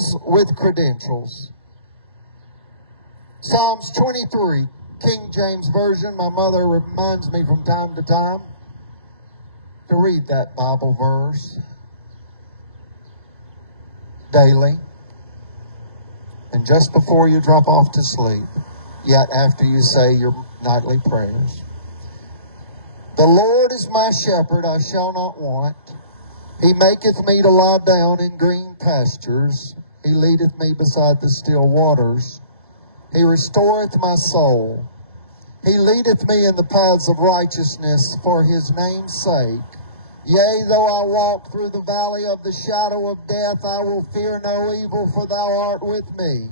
Angels with Credentials. Psalms 23, King James Version. My mother reminds me from time to time to read that Bible verse daily. And just before you drop off to sleep, yet after you say your nightly prayers. The Lord is my shepherd, I shall not want. He maketh me to lie down in green pastures. He leadeth me beside the still waters. He restoreth my soul. He leadeth me in the paths of righteousness for his name's sake. Yea, though I walk through the valley of the shadow of death, I will fear no evil, for thou art with me.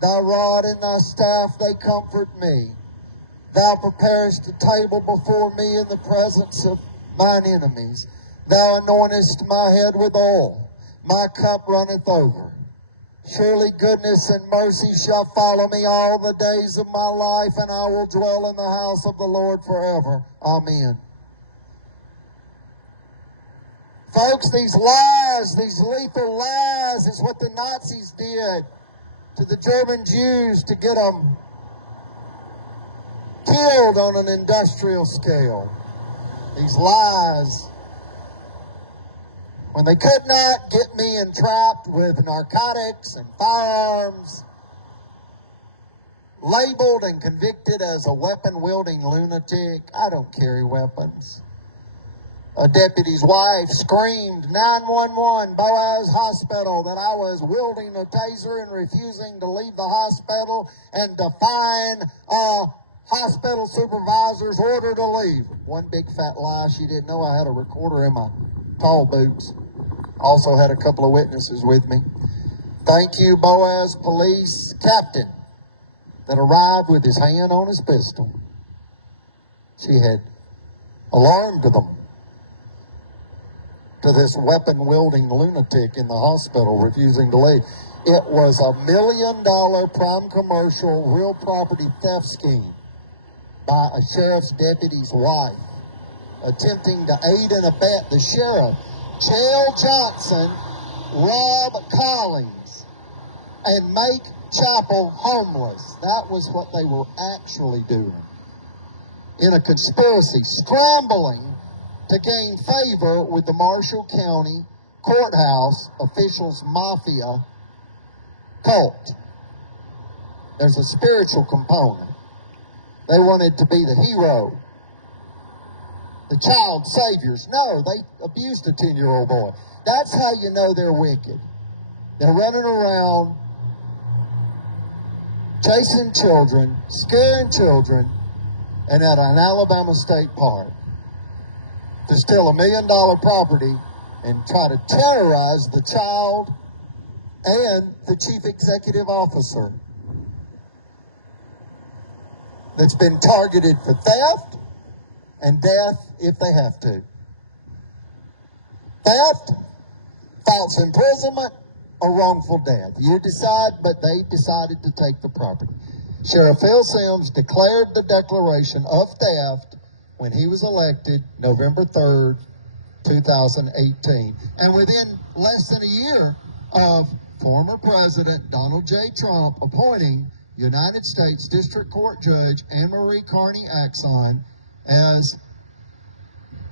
Thy rod and thy staff, they comfort me. Thou preparest a table before me in the presence of mine enemies. Thou anointest my head with oil. My cup runneth over. Surely goodness and mercy shall follow me all the days of my life, and I will dwell in the house of the Lord forever. Amen. Folks, these lies, these lethal lies, is what the Nazis did to the German Jews to get them killed on an industrial scale. These lies, when they could not get me entrapped with narcotics and firearms, labeled and convicted as a weapon-wielding lunatic. I don't carry weapons. A deputy's wife screamed 911 Boaz Hospital that I was wielding a taser and refusing to leave the hospital and defying a hospital supervisor's order to leave. One big fat lie. She didn't know I had a recorder in my tall boots. Also had a couple of witnesses with me. Thank you, Boaz police captain, that arrived with his hand on his pistol. She had alarmed them to this weapon-wielding lunatic in the hospital refusing to leave. It was $1 million prime commercial real property theft scheme by a sheriff's deputy's wife, attempting to aid and abet the sheriff, Chael Johnson, rob Collins, and make Chapel homeless. That was what they were actually doing. In a conspiracy, scrambling to gain favor with the Marshall County courthouse officials' mafia cult. There's a spiritual component. They wanted to be the hero, the child saviors. No, they abused a 10-year-old boy. That's how you know they're wicked. They're running around chasing children, scaring children, and at an Alabama state park to steal $1 million property and try to terrorize the child and the chief executive officer that's been targeted for theft and death if they have to. Theft, false imprisonment, or wrongful death. You decide, but they decided to take the property. Sheriff Phil Sims declared the declaration of theft when he was elected November 3rd, 2018. And within less than a year of former President Donald J. Trump appointing United States District Court Judge Anne Marie Carney Axon as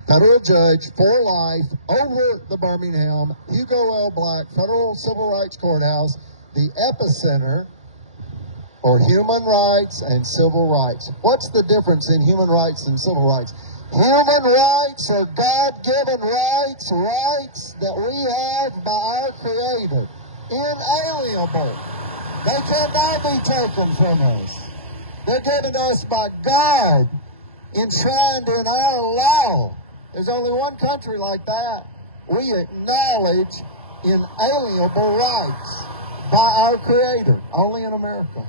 federal judge for life over the Birmingham Hugo L. Black Federal Civil Rights Courthouse, the epicenter for human rights and civil rights. What's the difference in human rights and civil rights? Human rights are God-given rights, rights that we have by our Creator, inalienable. They cannot be taken from us. They're given to us by God, enshrined in our law. There's only one country like that. We acknowledge inalienable rights by our Creator, only in America.